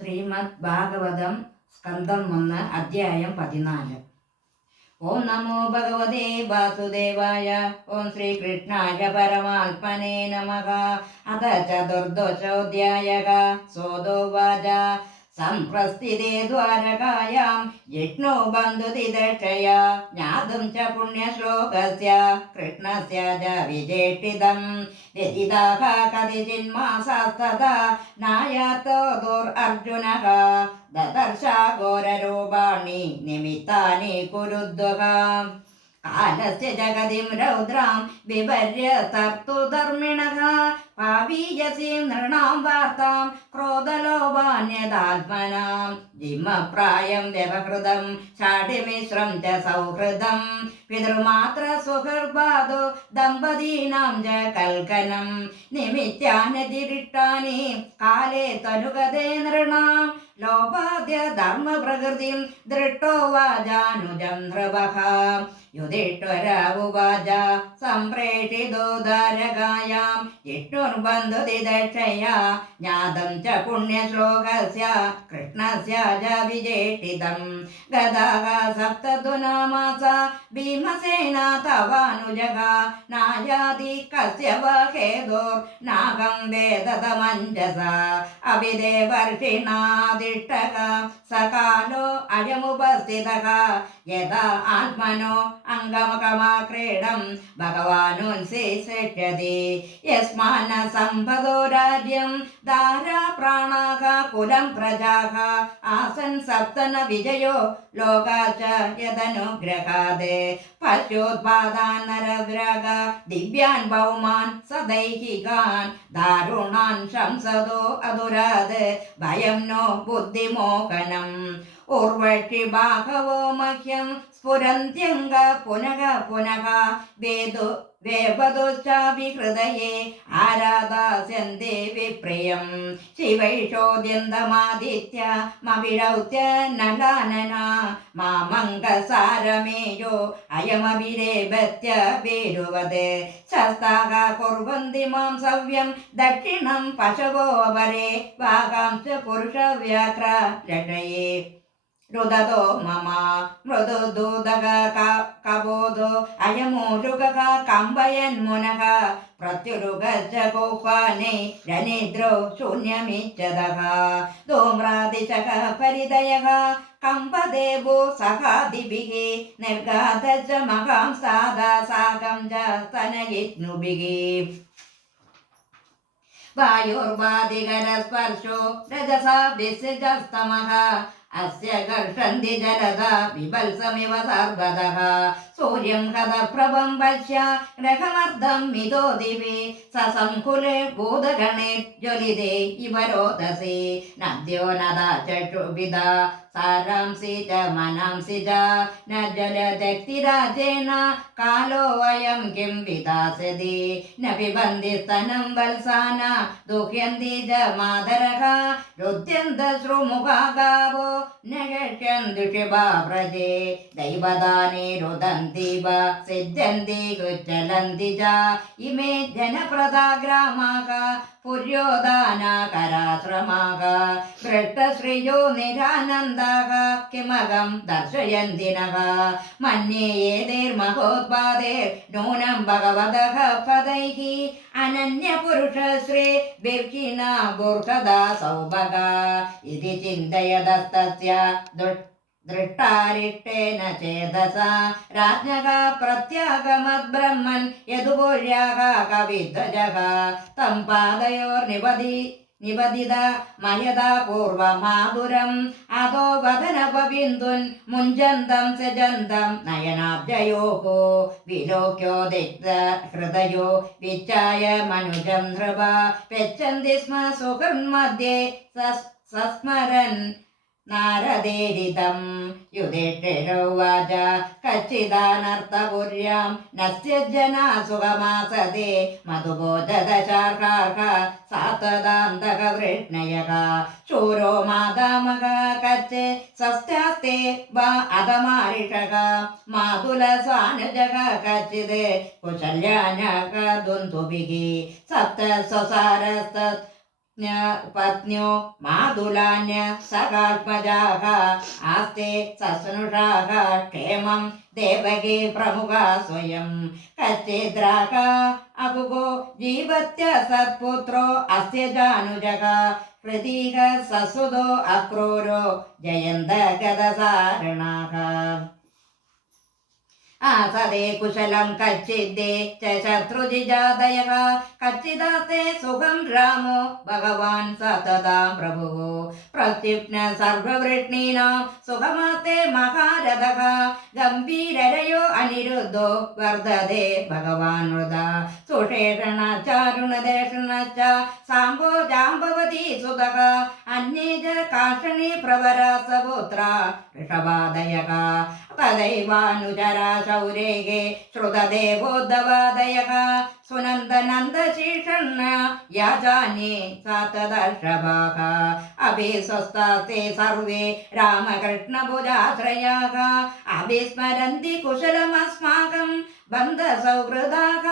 ശ്രീമദ് ഭാഗവതം സ്കന്ധം 1 അധ്യായം 14. ഓം നമോ ഭഗവതേ വാസുദേവായ. ഓം ശ്രീകൃഷ്ണായ പരമാത്മനേ നമഃ. അഥ ചതുർദശോऽധ്യായഃ. സോദോവാച സംപ്രസ്ഥിതേ ദ്വാരകായാം ജിഷ്ണോ ബന്ധുതിദക്ഷയാ ജ്ഞാതും ച പുണ്യശ്ലോകസ്യ കൃഷ്ണസ്യ ച വിജേഷിതം വ്യതിതാഃ കതിചിന്മാസാസ്തഥാ നായാത്തോ ദുർഅർജുനഃ ദദർശ ഘോരരൂപാണി നിമിത്താനി കുരുദ്വഃ കാലസ്യ ജഗതിം രൗദ്രാം വിപര്യ തർത്തു ധർമ്മിണഃ പാവീയസീം നൃണാം വാർത്താം ക്രോധലോഭാന്യതാത്മനാം ജിമപ്രായം വ്യവഹൃതം ഷാഠ്യമിശ്രം ച സൗഹൃദം പിതൃമാത്ര സുഹൃദ്ബാധോ ദമ്പതീനാം ച കൽക്കനം നിമിത്യാനതിരിഷ്ടാനി കാലേ തനുഗതേ നൃണാം ലോപാദ്യ ധർമ്മപ്രകൃതിം ദൃഷ്ടോ വാചാനുജം നൃപഃ യുധിഷ്ഠിരൗവാച സംപ്രേഷിതോ ദ്വാരകായാം ജിഷ്ണുർബന്ധുതിദക്ഷയാ ജ്ഞാതം ച പുണ്യശ്ലോകസ്യ കൃഷ്ണസ്യ ച വിജേഷിതം ഗതാഃ സപ്തതു നാമാസ ഭീമസേന തവാനുജഃ നായാതി കസ്യ വാ ഹേതോർനാഹം വേദ തമഞ്ജസ അവിദേവർഷിണാദിഷ്ടഃ സകാലോ അയമുപസ്ഥിതഃ യഥാ ആത്മനോ അംഗമകമാക്രീഡം ഭഗവാനുൻസിഷ്യതി യസ്മാന്ന സമ്പദോ രാജ്യം ധാരാ പ്രാണാഃ കുലം പ്രജാഃ ആസൻ സപ്തന വിജയോ ലോകാച യദനുഗ്രഹാദ് പശ്യോത്പാദാൻ നരദ്രാഗ ദിവ്യാൻ ഭൗമാൻ സദൈഹികാൻ ദാരുണാൻ ശംസദോ അദുരാത് ഭയം നോ ബുദ്ധിമോഹനം ഉർവക്ഷി ബാഹവോ മഹ്യം സ്ഫുരന്ത്യംഗ പുനഃ പുനഃ വേപദുശ്ചാപി ഹൃദയേ ആരാധാസ്യന്തെ വിപ്രിയം ശിവൈഷോദ്യന്തമാദിത്യ മവിഴൗത്യ നലാനന മാമംഗസാരമേയോ അയമഭിരേഭത്യ വേരുവത് ശസ്താഃ കുർവന്തി മാം സവ്യം ദക്ഷിണം പശവോ വരേ വാകാംശ പുരുഷവ്യാഘ്ര ലക്ഷയേ രുദതോ മമ മൃദുദൂതഃ കബോധോ അയമൂഷുകഃ കമ്പയന്മുനഃ പ്രത്യുരുഗച്ഛ ഗോഹ്വാനേ രനിദ്രോ ശൂന്യമിച്ഛതഃ ധൂമ്രാദിശഃ പരിദയഃ കമ്പദേവോ സഹാദിഭിः നിർഗാധശ്ച മഹാം സാദാ സാകം ച സ്തനയിഷ്ണുഭിः വായുർവാദികരസ്പർശോ രജസാ വിസൃജസ്തമഃ അസ്യ ഘർഷന്തി ജലദാ വിഭത്സമിവ സർവദഃ സൂര്യം ഹതപ്രഭം പശ്യ ഗ്രഹമർദ്ധം മിതോ ദിവേ സസംകുലേ ഭൂതഗണേ ജ്വലിതേ ഇവ രോദസി നദ്യോ നദാ ചക്ഷുഭിദ സാരാംസി ച മനാംസി ച ന ജലദക്തിരാജേന കാലോ വയം കിം വിദാസ്യതി ന പിബന്തി സ്തനം വത്സാന ദുഹ്യന്തി ച മാതരഃ രുദ്ധ്യന്ത ശ്രുമുഖാ ഗാവോ ന ഗച്ഛന്തി ഷിബാ വ്രജേ ദൈവദാനേ രുദന്തി വ സിദ്ധ്യന്തി കുച്ചലന്തി ച ഇമേ ജനപ്രദാ ഗ്രാമാഃ പുര്യോദാനാകരാശ്രമാഃ ഭ്രഷ്ടശ്രിയോ നിരാനന്ദാഃ കിമകം ദർശയന്തിനഃ മന്യേ ഏതൈർമഹോത്പാदैर्नूनं ഭഗവതഃ പദൈഃ അനന്യപുരുഷശ്രേ ബിർഹിണാ ബുർഹദാ സൗഭഗ ഇതി ചിന്തയതസ്തസ്യ ദൃഷ്ടാരിഷ്ടേന ചേതസാ രാജ്ഞഃ പ്രത്യാഗമദ്ബ്രഹ്മൻ യദുപൂര്യാഃ കവിധ്വജഃ തം പാദയോർനിപതിത മയദാ പൂർവമാധുരം അധോ വദനപബിന്ദുൻ മുഞ്ചന്തം സജന്തം നയനാബ്ജയോഃ വിലോക്യോദിക്ത ഹൃദയോ വിച്ചായ മനുജം നൃപ പെച്ഛന്തി സ്മ സുഹൃന്മധ്യേ സസ്മരൻ നാരദേരിതം യുധിഷ്ഠിരോവാച കച്ചിദാനർത്ഥപുര്യാം നസ്യ ജനാ സുഖമാസതേ മധുബോധദശാർഹാഃ സാത്വതാന്തക വൃഷ്ണയഃ ശൂരോ മാതാമഹ കച്ച് സസ്യാസ്തേ വാ അധമാരിഷഃ മാതുലസ്വാനുജഃ കച്ചിത് കുശല്യാനഃ ദുന്ദുഭിः സപ്ത സ്വസാരസ്ത പത്ന്യോ മാതുലാന്യ സകാത്മജാഃ ആസ്തെ സസ്നുഷാഃ ക്ഷേമം ദേവകീ പ്രമുഖ സ്വയം കച്ചിദ്രാക അകുഗോ ജീവത്യ സത്പുത്രോ അസ്യ ജാനുജഃ പ്രതീക സസുതോ അക്രൂരോ ജയന്ത ഗദസാരണാഃ ആസദേ കുശലം കച്ചിദ്ദേ ച ശത്രുജിജാതയഃ കച്ചിദാസ്തേ സുഖം രാമോ ഭഗവാൻ സതതാം പ്രഭുഃ പ്രത്യുപ്ന സർവവൃഷ്ണീനാം സുഖമാസ്തേ മഹാരഥഃ ഗംഭീരരയോ അനിരുദ്ധോ വർദ്ധതേ ഭഗവാൻ വൃഥാ സുഷേഷണ ചാരുണദേഷണ ച സാംബോ ജാംബവതി സുതഃ അന്യേ ച കാഷണീ പ്രവരാ സപുത്ര ഋഷഭാദയഃ തദൈവാനുചരാ ശൗരേഹേ ശ്രുതദേവോദ്ധവാദയഃ സുനന്ദനന്ദശീർഷണ്ണ യാജാന്യേ സാതദർഷഭാഃ അഭിസ്വസ്താസ്തേ സർവേ രാമകൃഷ്ണഭുജാശ്രയാഃ അഭിസ്മരന്തി കുശലമസ്മാകം ബന്ധസൗഹൃദാഃ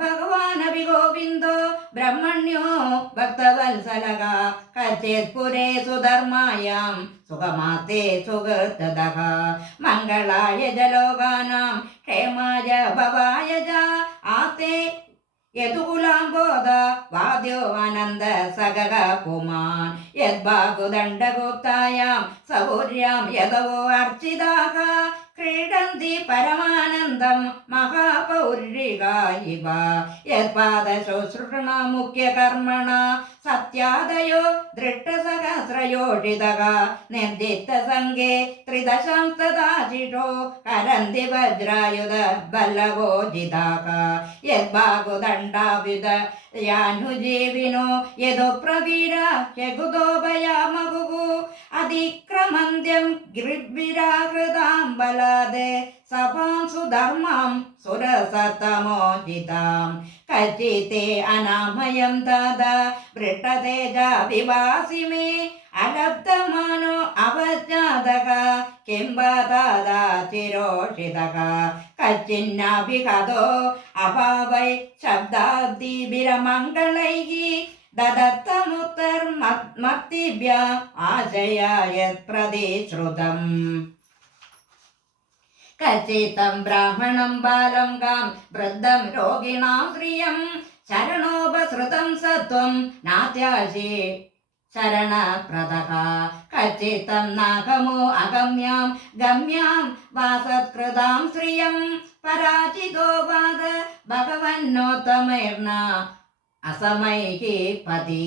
ഭഗവാനപി ഗോവിന്ദോ ബ്രഹ്മണ്യോ ഭക്തവത്സലഃ കച്ചിത് പുരേ സുധർമായാം സുഖമാസ്തേ സുഹൃദഃ മംഗളായ ജലോകാനാം ക്ഷേമായ ഭവായ ച ആസ്തേ യദുകുലാംബോധ വാദ്യോ അനന്ത സഗഃ പുമാൻ യദ്ബാഹുദണ്ഡഗുപ്തായാം സൗര്യാം യദവോ അർച്ചിതാഃ ക്രീഡന്തി പരമാനന്ദം മഹാപൗരുഷികാ ഇവ യത്പാദശുശ്രൂഷണ മുഖ്യകർമ്മണ സത്യാദയോ ദൃഷ്ടസഹസ്രയോഷിതഃ നിർജിത്തസംഗേ ത്രിദശാംസ്തദാശിഷോ കരന്തി വജ്രായുധ ബല്ലവോജിതാഃ യദ്ബാഹുദണ്ഡാഭ്യുത യാനുജീവിനോ യദോ പ്രവീര യകുതോ ഭയാമകുഃ അതിക്രമന്ത്യം ഗിരിഭിരാകൃതാം ബലാദേ സഭാം സുധർമാം സുരസതമോജിതാം കച്ചിത്തെ അനാമയം തദാ വൃട്ടതേജ വിവാസി മേ അലബ്ധമാനോ അവജ്ഞാതഃ കിംബദാ ചിരോഷിതഃ കച്ചിന്നാഭിഹതോ അഭാവൈ ശബ്ദാദിഭിരമംഗളൈഃ ദദത്തമുത്തർമർത്തിഭ്യ ആശയായത് പ്രതിശ്രുതം കച്ചിത്തം ബ്രാഹ്മണം ബാലം ഗാം വൃദ്ധം രോഗിണാം ശ്രിയം ശരണോപസൃതം സത്വം നാത്യാശി ശരണപ്രദഃ കച്ചിത്തം നാഗമോ അഗമ്യാം ഗമ്യാം വാസത്കൃതാം ശ്രിയം പരാജിതോ വാദ ഭഗവന്നോത്തമൈർന അസമൈഃ പതി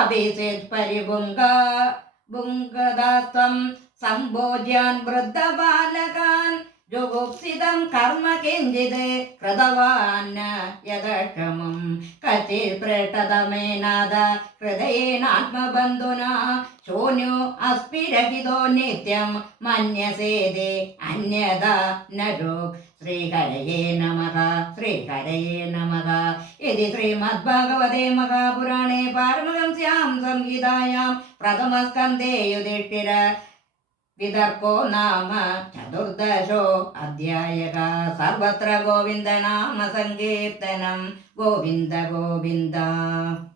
അഭിചേത് പരിഭുംഗദാസ്ത്വം സംഭോജ്യാൻ വൃദ്ധബാലകാൻ ജുഗുപ്സിതം കർമ്മ കിഞ്ചിത് കൃതവാൻ യദക്ഷമം കച്ചിത് പൃഷ്ടതമേനാഥ ഹൃദയേനാത്മബന്ധുനാ ശൂന്യോ അസ്മിരഹിതോ നിത്യം മന്യസേതേ അന്യഥാ നരോ ശ്രീഹരയേ നമഃ ശ്രീഹരയേ നമഃ ഇതി ശ്രീമദ്ഭാഗവതേ മഹാപുരാണേ പാരമഹംസ്യാം സംഹിതായാം പ്രഥമസ്കന്ധേ യുധിഷ്ഠിര വിതർക്കോ നാമ ചതുർദശോ അധ്യായഃ സർവത്ര ഗോവിന്ദനാമ സങ്കീർത്തനം ഗോവിന്ദ ഗോവിന്ദ.